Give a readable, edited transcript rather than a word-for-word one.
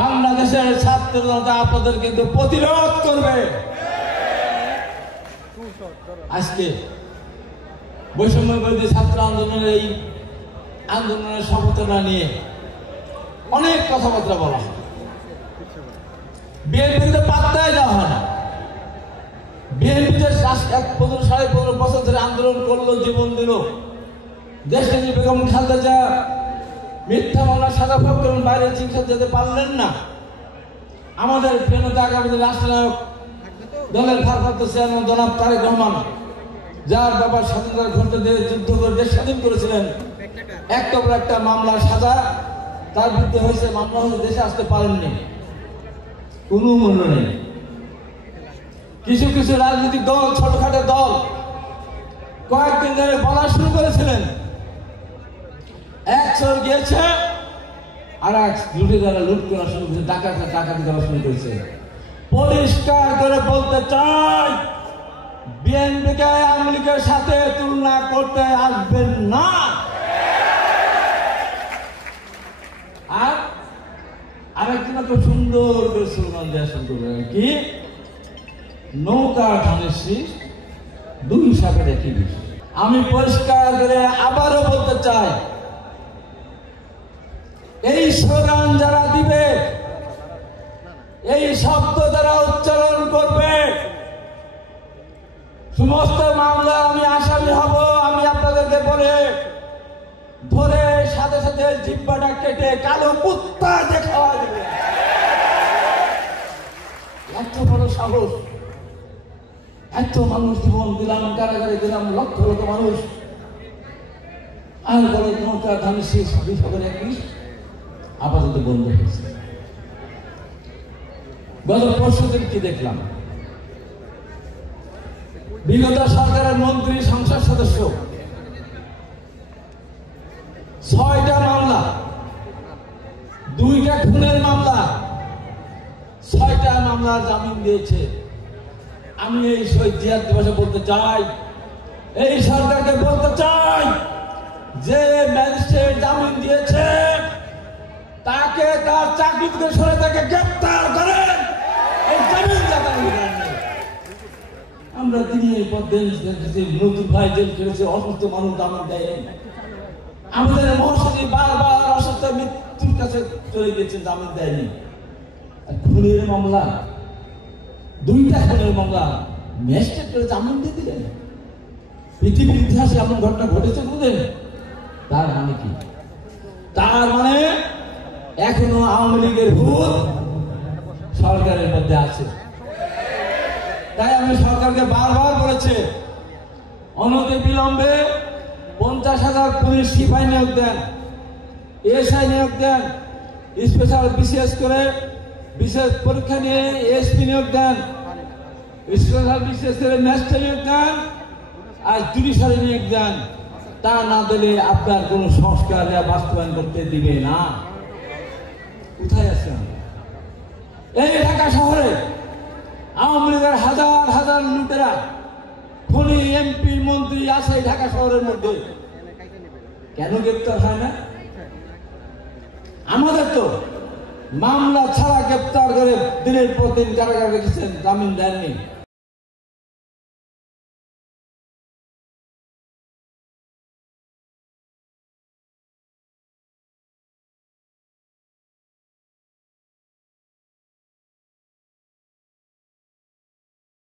বাংলাদেশের ছাত্র জনতা আপনাদের কিন্তু প্রতিরোধ করবে। আজকে বৈষম্য বিরোধী ছাত্র আন্দোলনের এই আন্দোলনের সমর্থনা নিয়ে অনেক কথাবার্তা বলা হয়, বিএনপিতে পাত্তাই দেওয়া হয় না। বিএনপিতে 15.5 বছর ধরে আন্দোলন করলো, জীবন দিল, দেশে বেগম খালেদা জিয়া মিথ্যা মামলা সাজা ভোগ করেন, বাইরে চিকিৎসা যেতে পারলেন না। আমাদের প্রিয়তা আগামী রাষ্ট্রনায়ক দলের ভারপ্রাপ্ত চেয়ারম্যান জনাব তারেক রহমান, যার ব্যাপার স্বাধীনতার ঘটে দিয়ে যুদ্ধ করে দেশ স্বাধীন করেছিলেন, একটা মামলার সাজা তার বিরুদ্ধে হয়েছে, মামলা হয়েছে, দেশে আসতে পারেননি, কোনো মূল্য নেই। কিছু কিছু রাজনৈতিক দল, ছোটখাটো দল কয়েকদিন ধরে বলা শুরু করেছিলেন, এক চোর গিয়েছে আর এক লুটেরা লুট করা শুরু করেছে, ডাকাতি করা শুরু করেছে। পরিষ্কার করে বলতে চাই, বিএনপিকে আওয়ামী লীগের সাথে তুলনা করতে আসবেন না। আর আরেকদিন খুব সুন্দর করে স্লোগান দেওয়া শুরু করবেন, কি নৌকা ধানের শীষ, দুই সাপের একই বিষ। আমি পরিষ্কার করে আবারও বলতে চাই, এই স্লোগান যারা দিবে, এই শব্দ যারা উচ্চারণ করবে, সমস্ত মামলা আমি আসামি হব। আমি আপনাদেরকে বলে ধরে সাথে সাথে জিহ্বাটা কেটে কালো কুত্তা দেখাওয়া দেবে। এত বড় সাহস, এত মানুষ জীবন দিলাম, কারাগারে দিলাম, লক্ষ লক্ষ মানুষ, আর বলে নৌকা ধানের শীষ, দুই সাপের এক বিষ। আপাতত বন্ধ হয়েছে। গত পরশুদিন কি দেখলাম, বিগত সরকারের মন্ত্রী, সংসদ সদস্য 6টা মামলা, 2টা খুনের মামলা, 6টা মামলার জামিন দিয়েছে। আমি এই শহীদ জিয়াদ দিবসে বলতে চাই, এই সরকারকে বলতে চাই, যে ম্যাজিস্ট্রেট জামিন দিয়েছে তাকে তার চাকরি থেকে সরে তাকে গ্রেপ্তার করেন। এই জামিন আমরা দিনের পর দিন নতুন ভাই জেল খেলেছে, অসুস্থ মানুষ জামিন দেয়। আমাদের মহাসচিব বারবার অসুস্থ মৃত্যুর কাছে চলে গিয়েছেন, জামিন দেয়নি। খুনের মামলা, 2টা খুনের মামলা ম্যাজিস্ট্রেট করে জামিন দিয়ে দিলেন। পৃথিবীর ইতিহাসে এমন ঘটনা ঘটেছে বুঝলেন? তার মানে কি? তার মানে এখনো আওয়ামী লীগের ভূত সরকারের মধ্যে আছে। তাই আমি সরকারকে বারবার বলেছি, অনতি বিলম্বে 50,000 পুলিশ সিপাহী নিয়োগ দেন, এসআই নিয়োগ দেন, স্পেশাল বিশেষ করে বিশেষ পরীক্ষা নিয়ে এসপি নিয়োগ দেন, স্পেশাল বিশেষ করে ম্যাজিস্ট্রেট নিয়োগ দেন, আর জুডিশিয়ারি নিয়োগ দেন। তা না দিলে আপনার কোন সংস্কার বাস্তবায়ন করতে দিবে না। কোথায় আছেন? এই ঢাকা শহরে আওয়ামী লীগের হাজার হাজার লুটেরা, খুনি এমপি মন্ত্রী আছে ঢাকা শহরের মধ্যে, কেন গ্রেপ্তার হয় না? আমাদের তো মামলা ছাড়া গ্রেপ্তার করে দিনের পর দিন কারাগারে রেখেছেন, জামিন দেননি।